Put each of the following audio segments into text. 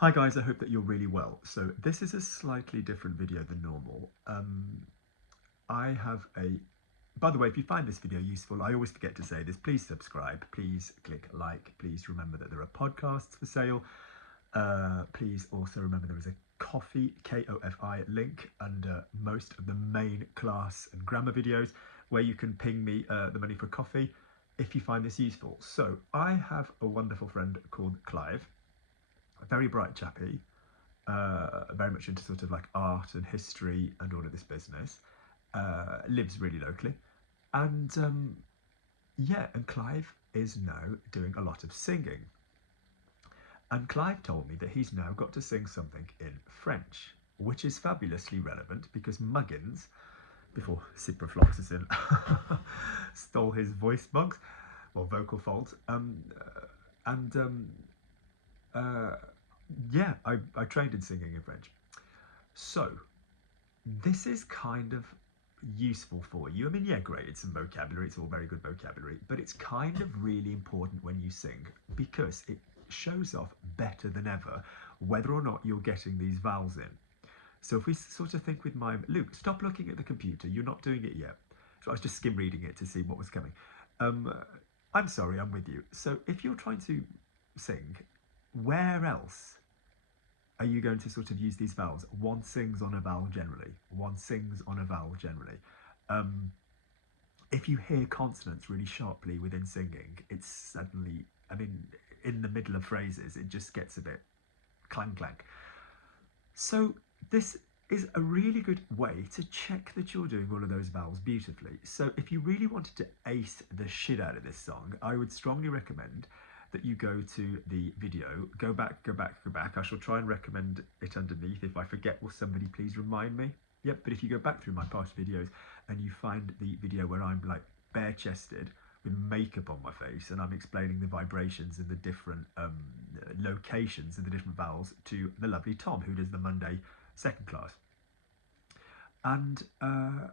Hi guys, I hope that you're really well. So this is a slightly different video than normal. I have a, by the way, if you find this video useful, I always forget to say this, please subscribe, please click like, please remember that there are podcasts for sale. Please also remember there is a Ko-fi, K-O-F-I link under most of the main class and grammar videos where you can ping me the money for coffee if you find this useful. So I have a wonderful friend called Clive, a very bright chappy, very much into sort of like art and history and all of this business. Lives really locally, and yeah, and Clive is now doing a lot of singing. And Clive told me that he's now got to sing something in French, which is fabulously relevant because Muggins, before ciprofloxacin, stole his voice box or vocal folds. And yeah, I trained in singing in French. So this is kind of useful for you. I mean, yeah, great, it's some vocabulary, it's all very good vocabulary, but it's kind of really important when you sing because it shows off better than ever whether or not you're getting these vowels in. So if we sort of think with mime, Luke, stop looking at the computer, you're not doing it yet. So I was just skim reading it to see what was coming. Um, I'm sorry, I'm with you. So if you're trying to sing, where else are you going to sort of use these vowels? One sings on a vowel generally. One sings on a vowel generally. Um, if you hear consonants really sharply within singing, it's suddenly, I mean, in the middle of phrases, it just gets a bit clang clang. So this is a really good way to check that you're doing all of those vowels beautifully. So if you really wanted to ace the shit out of this song, I would strongly recommend that you go to the video, go back. I shall try and recommend it underneath. If I forget, will somebody please remind me? Yep, but if you go back through my past videos and you find the video where I'm like bare chested with makeup on my face and I'm explaining the vibrations and the different locations and the different vowels to the lovely Tom who does the Monday second class. And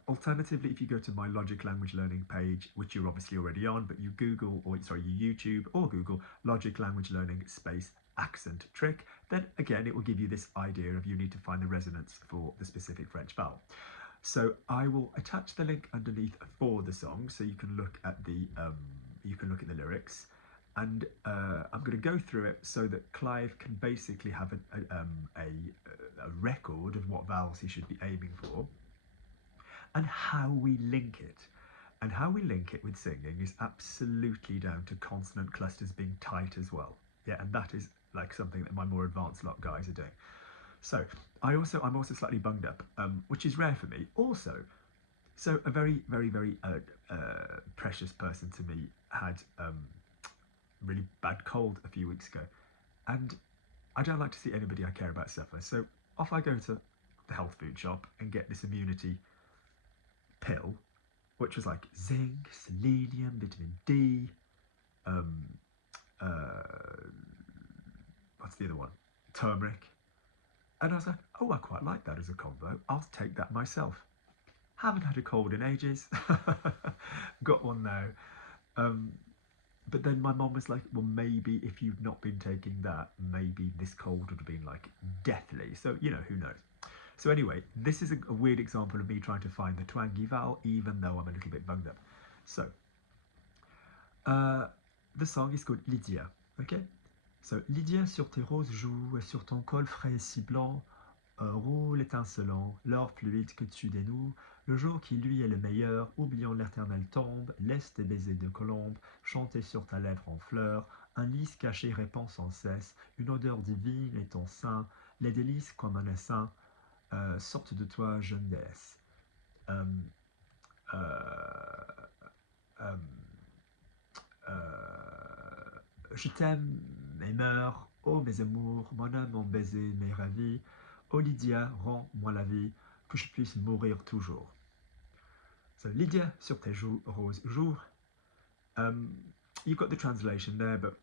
alternatively, if you go to my Logic Language Learning page, which you're obviously already on, but you Google, or sorry, you YouTube or Google Logic Language Learning space accent trick, then again, it will give you this idea of you need to find the resonance for the specific French vowel. So I will attach the link underneath for the song, so you can look at the lyrics, and I'm going to go through it so that Clive can basically have a record of what vowels he should be aiming for, and how we link it. And how we link it with singing is absolutely down to consonant clusters being tight as well. Yeah, and that is like something that my more advanced lot guys are doing. So I'm also slightly bunged up, which is rare for me. Also, so a very precious person to me had really bad cold a few weeks ago, and I don't like to see anybody I care about suffer. So off I go to the health food shop and get this immunity pill, which was like zinc, selenium, vitamin D, um, what's the other one? Turmeric. And I was like, oh, I quite like that as a combo. I'll take that myself. Haven't had a cold in ages. Got one now. But then my mom was like, well, maybe if you've not been taking that, maybe this cold would have been like deathly. So, you know, who knows? So anyway, this is a weird example of me trying to find the twangy vowel, even though I'm a little bit bunged up. So, the song is called Lydia, okay? So, Lydia sur tes roses joues et sur ton col frais et si blanc, roule étincelant, l'or fluide que tu dénoues, le jour qui lui est le meilleur, oubliant l'éternelle tombe, laisse tes baisers de colombe chanter sur ta lèvre en fleurs, un lys caché répand sans cesse, une odeur divine est ton sein, les délices comme un essaim, sortent de toi jeune déesse. Je t'aime et meurs, ô mes amours, mon âme, mon baiser, mes ravis, ô Lydia, rends-moi la vie, que je puisse mourir toujours. So Lydia, sur tes joues roses jour. You've got the translation there, but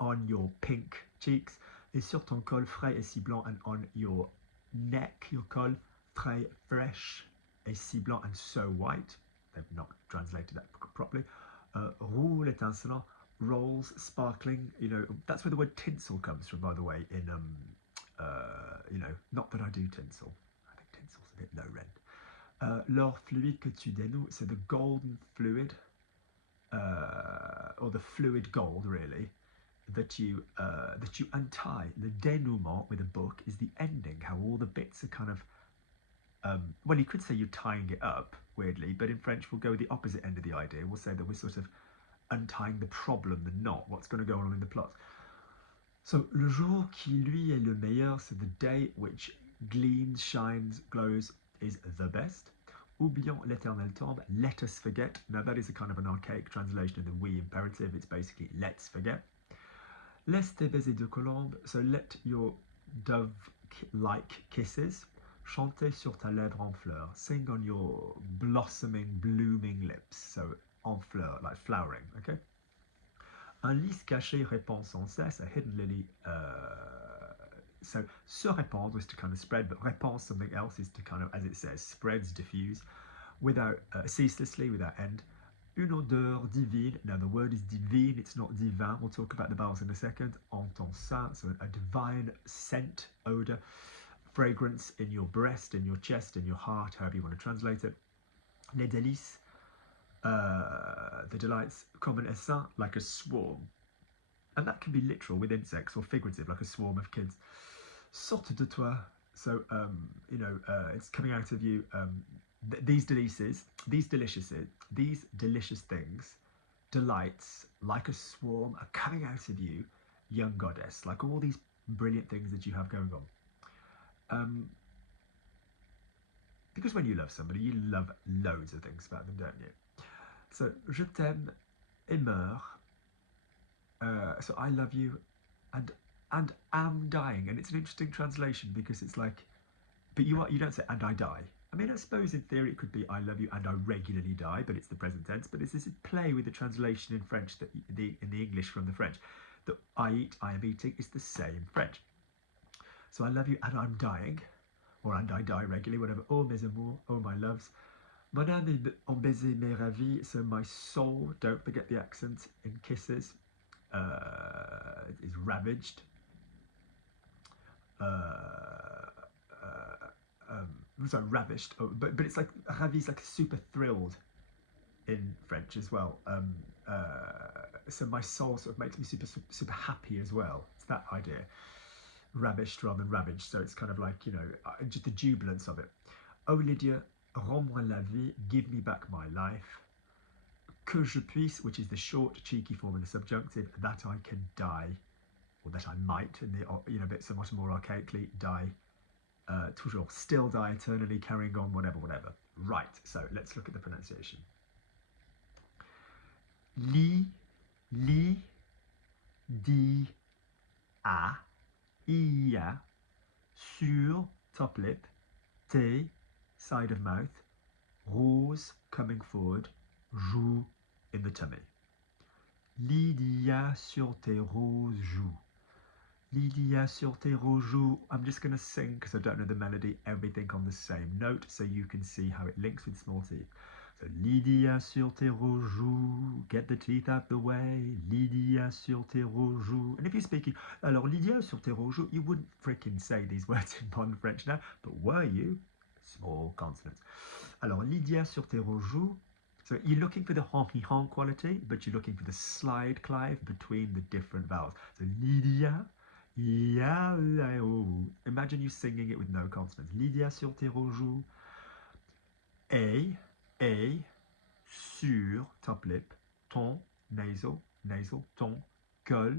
on your pink cheeks, et sur ton col frais et si blanc, and on your neck, your col, très fresh et si blanc and so white. They've not translated that properly. Roule étincelant, rolls, sparkling. You know, that's where the word tinsel comes from, by the way. In you know, not that I do tinsel. I think tinsel's a bit low rent. L'or fluide que tu dénoues, so the golden fluid, or the fluid gold, really, that you untie. The dénouement with a book is the ending, how all the bits are kind of. Well, you could say you're tying it up, weirdly, but in French we'll go with the opposite end of the idea. We'll say that we're sort of untying the problem, the knot, what's going to go on in the plot. So, le jour qui lui est le meilleur, so the day which gleams, shines, glows, is the best. Oublions l'éternel tombe, let us forget. Now, that is a kind of an archaic translation of the we imperative. It's basically let's forget. Laisse tes baisers de colombe, so let your dove-like kisses chanter sur ta lèvre en fleur, sing on your blossoming, blooming lips, so en fleur, like flowering, okay? Un lys caché répand sans cesse, a hidden lily. So se répandre is to kind of spread, but répand something else is to kind of, as it says, spreads, diffuse, without ceaselessly, without end. Une odeur divine. Now the word is divine, it's not divin. We'll talk about the vowels in a second. En ton sein, so a divine scent, odor, fragrance in your breast, in your chest, in your heart, however you want to translate it. Les délices. The delights, comme un essaim, like a swarm. And that can be literal with insects or figurative, like a swarm of kids. Sorte de toi, so, you know, it's coming out of you. These delicious things, delights, like a swarm, are coming out of you, young goddess, like all these brilliant things that you have going on. Because when you love somebody, you love loads of things about them, don't you? So, je t'aime et meurs. So I love you and am dying. And it's an interesting translation because it's like, but you don't say and I die. I mean, I suppose in theory it could be I love you and I regularly die, but it's the present tense. But it's this play with the translation in French that in the English from the French. That I eat, I am eating is the same French. So I love you and I'm dying, or and I die regularly, whatever. Oh mes amours, oh my loves. Mon âme en baiser m'est ravie, so my soul, don't forget the accent, in kisses, is ravaged. Sorry, ravished. Oh, but it's like ravi is like super thrilled in French as well. So my soul sort of makes me super happy as well. It's that idea, ravished rather than ravaged. So it's kind of like, you know, just the jubilance of it. Oh Lydia, rends-moi la vie, give me back my life. Que je puisse, which is the short, cheeky form of the subjunctive, that I can die, or that I might, in the, you know, a bit somewhat more archaically, die, toujours, still die eternally, carrying on, whatever. Right, so let's look at the pronunciation. Li, di, a, ia, sur, top lip, te, side of mouth, rose, coming forward, joue, in the tummy. Lydia sur tes roses joues. Lydia sur tes roses joues. I'm just going to sing, because I don't know the melody, everything on the same note, so you can see how it links with small teeth. So, Lydia sur tes roses joues, get the teeth out the way. Lydia sur tes roses joues. And if you're speaking, alors Lydia sur tes roses joues, you wouldn't freaking say these words in modern French now, but were you? Small consonants. Alors, Lydia sur tes roses joues. So you're looking for the honky-honk quality, but you're looking for the slide, Clive, between the different vowels. So Lydia, yeah, oh. Imagine you singing it with no consonants. Lydia sur tes roses joues. A, sur, top lip, ton, nasal, ton, col,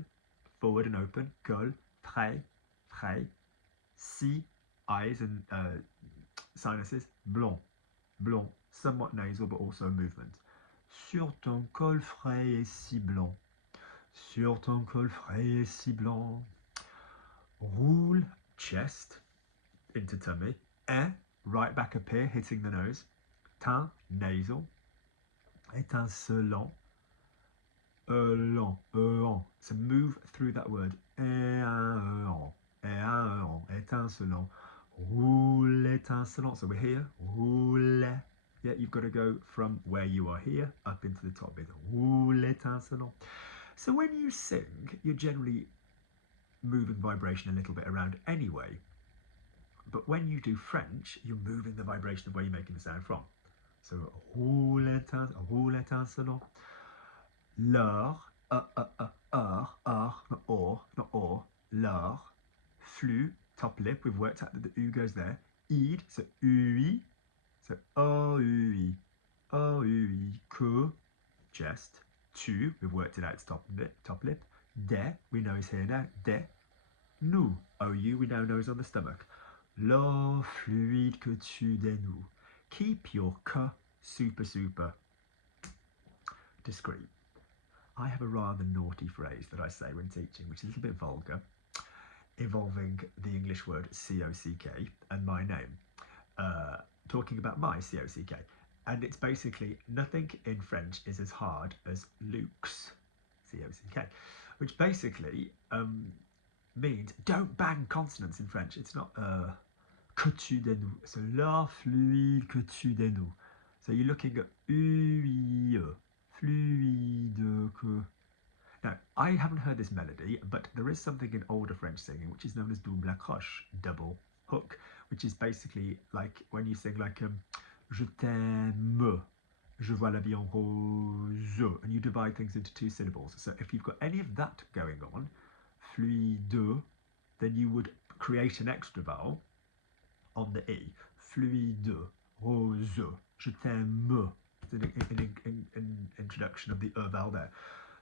forward and open, col, frais, si, eyes and sinuses, blond, somewhat nasal but also movement. Sur ton col frais et si blanc. Sur ton col frais et si blanc. Roule, chest, into tummy. Right back up here, hitting the nose. Teint, nasal. Étincelant. Lent, so move through that word. Étincelant. Roule, étincelant. So we're here. Roule. Yeah, you've got to go from where you are here up into the top bit. Roule, étincelant. So when you sing, you're generally moving vibration a little bit around anyway. But when you do French, you're moving the vibration of where you're making the sound from. So roule étincelant. L'or, not or, l'or. Flux, top lip, we've worked out that the U goes there. Id, so UI, so O-U-I, O-U-I, que, chest. Tu, we've worked it out, it's top lip. De, we know is here now, de. Nous, O-U, we now know is on the stomach. L'eau fluide que tu dénoues. Keep your que super discreet. I have a rather naughty phrase that I say when teaching, which is a little bit vulgar, involving the English word C-O-C-K and my name, talking about my C-O-C-K. And it's basically, nothing in French is as hard as Luke's C-O-C-K, which basically means don't bang consonants in French. It's not que tu dénoues, so la fluide que tu dénoues. So you're looking at UI, fluide que. Now, I haven't heard this melody, but there is something in older French singing which is known as double accroche, double hook, which is basically like when you sing like je t'aime, je vois la vie en rose, and you divide things into two syllables. So if you've got any of that going on, fluide, then you would create an extra vowel on the E. Fluide, rose, je t'aime. It's an introduction of the vowel there.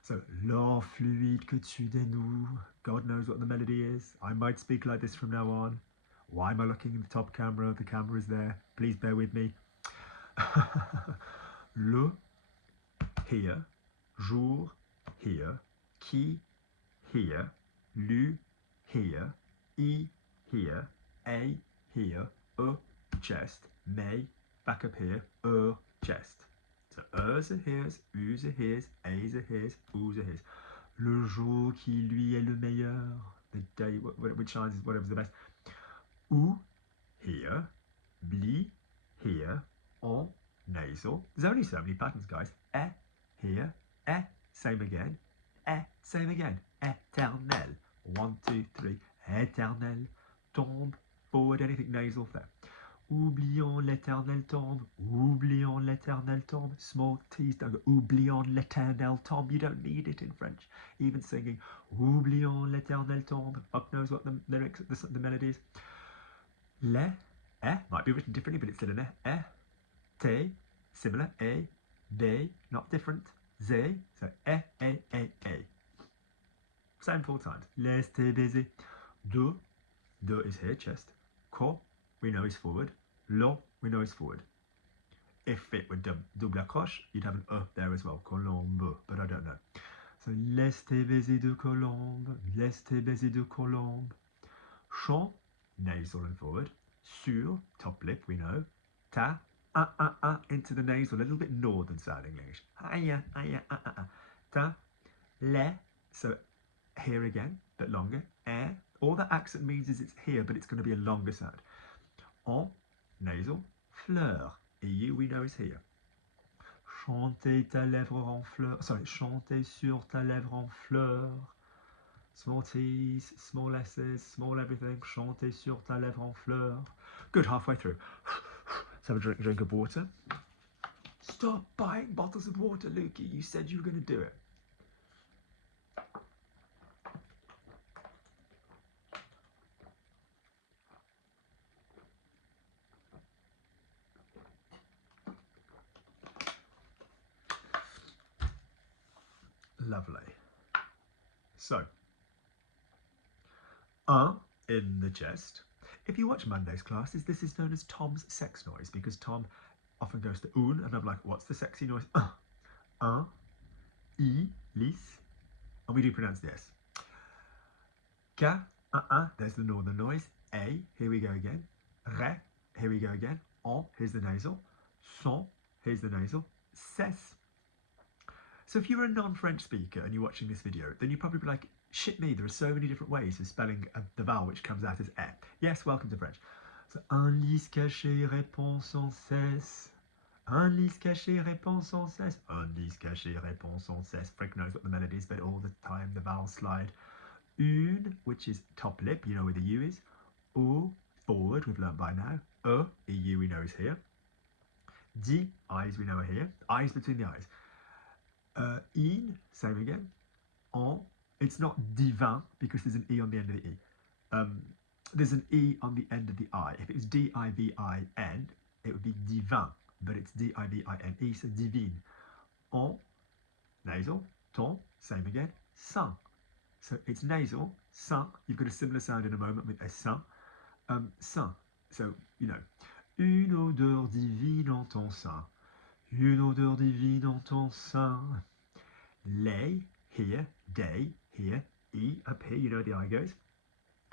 So, l'eau fluide que tu dénoues. God knows what the melody is. I might speak like this from now on. Why am I looking at the top camera? The camera is there. Please bear with me. Le, here. Jour, here. Qui, here. Lu, here. I, here. A, here. Chest. May, back up here. Chest. So ers are his, us are his, as are his, us are his. Le jour qui lui est le meilleur, the day which shines is whatever's the best. Ou, here, bli, here, en, nasal. There's only so many patterns, guys. Here, same again, same again. Éternel, 1, 2, 3, éternel, tombe, forward, anything nasal there. Oublions l'éternel tombe, oublions l'éternel tombe. Small T's don't go, oublions l'éternel tombe. You don't need it in French. Even singing, oublions l'éternel tombe. Fuck knows what the lyrics, the melody is. Le, might be written differently, but it's still an te, similar. They, not different. Ze, so a. Same 4 times. Laisse-te baiser. Do is here, chest. Co, we know is forward. Long, we know is forward. If it were double accroche, you'd have an there as well, colombe, but I don't know. So, laisse-te baiser de colombe, laisse-te baiser de colombe. Chant, nasal and forward. Sur, top lip, we know. Ta, into the nasal, a little bit northern sounding English. Ta, le, so here again, but longer. All that accent means is it's here, but it's going to be a longer sound. En, nasal, fleur. EU we know is here. Chanter ta lèvre en fleur. Sorry, chanter sur ta lèvre en fleur. Small T's, small S's, small everything. Chanter sur ta lèvre en fleur. Good, halfway through. Let's have a drink of water. Stop buying bottles of water, Lukey. You said you were going to do it. Lovely. So, in the chest. If you watch Monday's classes, this is known as Tom's sex noise because Tom often goes to un, and I'm like, what's the sexy noise? I, lis, and we do pronounce the S. Ka, there's the northern noise. A, here we go again. Re, here we go again. En, here's the nasal. Son, here's the nasal. Ses. So if you're a non-French speaker and you're watching this video, then you'd probably be like, shit me, there are so many different ways of spelling the vowel which comes out as e. Yes, welcome to French. So, un lis caché répond sans cesse. Un lys caché répond sans cesse. Un lys caché répond sans cesse. Frick knows what the melody is, but all the time the vowels slide. Une, which is top lip, you know where the U is. O, forward, we've learned by now. EU we know is here. D, eyes we know are here. Eyes between the eyes. In, same again. En, it's not divin because there's an E on the end of the E. There's an E on the end of the I. If it was D-I-V-I-N, it would be divin, but it's D-I-V-I-N-E, so divine. En, nasal. Ton, same again. Saint. So it's nasal. Saint, you've got a similar sound in a moment with a saint. Saint, so, you know. Une odeur divine en ton sein. Une odeur divine en ton sein. Lay, here. Day, here. E, up here, you know where the I goes.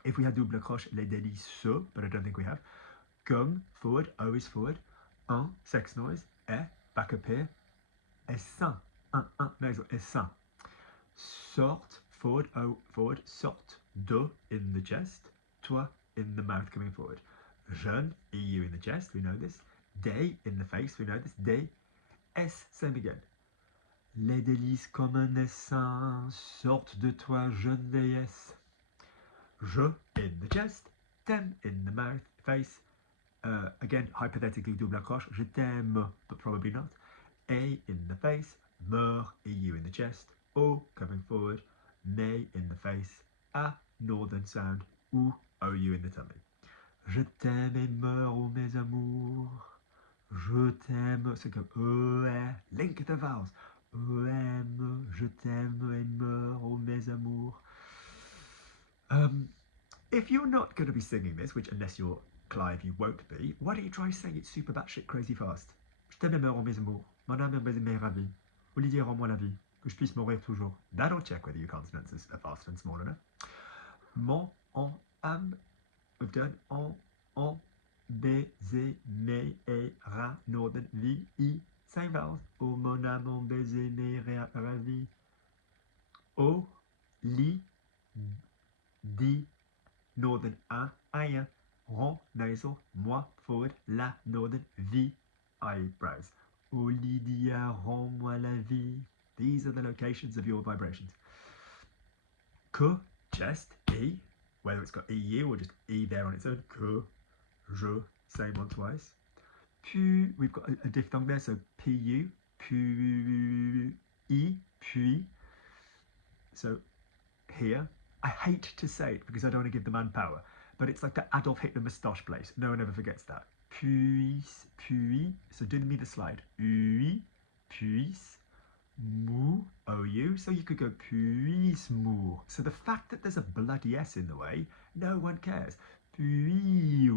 If we had double croche, les délicieux, but I don't think we have. Comme, forward, O is forward. Un, sex noise. Back up here. Essaim, un, nasal, essaim. Sorte, forward, O, forward. Sorte, de, in the chest. Toi, in the mouth coming forward. Jeune, EU in the chest, we know this. Day, in the face, we know this. Day, S, same again. Les délices comme un essaim sortent de toi, jeune déesse. Je, in the chest. T'aime, in the mouth, face. Again, hypothetically, double accroche. Je t'aime, but probably not. A, in the face. Meur, EU in the chest. O, coming forward. May, in the face. A, northern sound. Ou, OU in the tummy. Je t'aime et meurs, ô mes amours. Je t'aime, c'est comme link the vowels. Je t'aime et meurs, ô mes amours. If you're not going to be singing this, which unless you're Clive, you won't be, why don't you try saying it super batshit crazy fast? Je t'aime et meurs, ô mes amours. Mon âme est ravie. Lydia, rends-moi la vie. Que je puisse mourir toujours. That'll check whether your consonants are fast and small enough. Mon, en, âme. We've done en, baiser, mes, et, ra, northern, vie, I, same vowels. Oh mon âme, mon baiser, mes, ravi. O, li, di, northern, a, aïe. Rond, nasal, moi, forward, la, northern, vie, eyebrows. Oh Lydia, rends-moi la vie. These are the locations of your vibrations. Que, chest, E, whether it's got EU or just E there on its own. Que, je, same one twice. Puis, we've got a diphthong there, so pu, puis, puis. So here, I hate to say it because I don't want to give the man power, but it's like the Adolf Hitler moustache place. No one ever forgets that. Puis, so do me the slide. Puis, mou, OU, so you could go puisse mou. So the fact that there's a bloody S in the way, no one cares. Puis,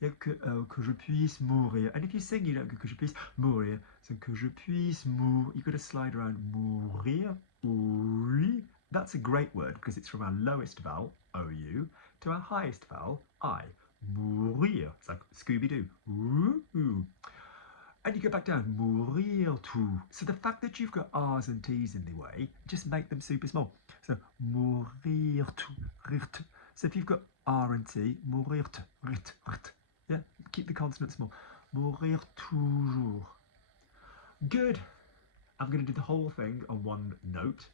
que je puisse mourir. And if you sing, you don't go que je puisse mourir. So que je puisse mourir. You've got to slide around mourir. Oui. That's a great word because it's from our lowest vowel, OU, to our highest vowel, I. Mourir. It's like Scooby-Doo. Ooh. And you go back down, mourir tout. So the fact that you've got R's and T's in the way, just make them super small. So mourir tout. So if you've got R and T, mourir t, rt. Yeah, keep the consonants small. Mourir toujours. Good. I'm going to do the whole thing on one note.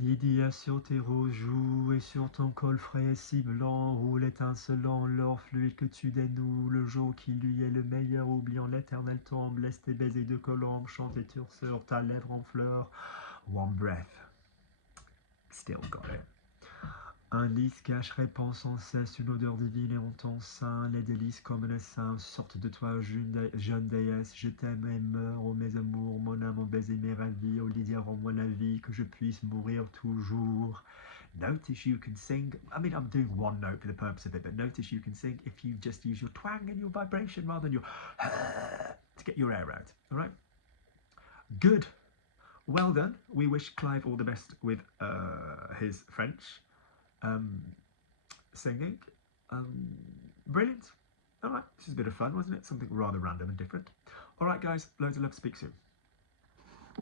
Lydia, sur tes roses joues et sur ton col frais et si blanc roule étincelant l'or fluide que tu dénoues, le jour qui lui est le meilleur, oubliant l'éternel tombe, laisse tes baisers de colombe chanter sur ta lèvre en fleurs. One breath. Still got it. Un lys cache répand sans cesse une odeur divine et en ton sein, les délices comme les seins sortent de toi, jeune déesse, je t'aime et meurs, ô mes amours, mon âme, mon baiser, mes ravis, ô Lydia, rends-moi la vie, que je puisse mourir toujours. Notice you can sing, I mean I'm doing one note for the purpose of it, but notice you can sing if you just use your twang and your vibration rather than your to get your air out, alright? Good. Well done. We wish Clive all the best with his French. Singing. Brilliant. Alright, this is a bit of fun, wasn't it? Something rather random and different. Alright guys, loads of love, speak soon.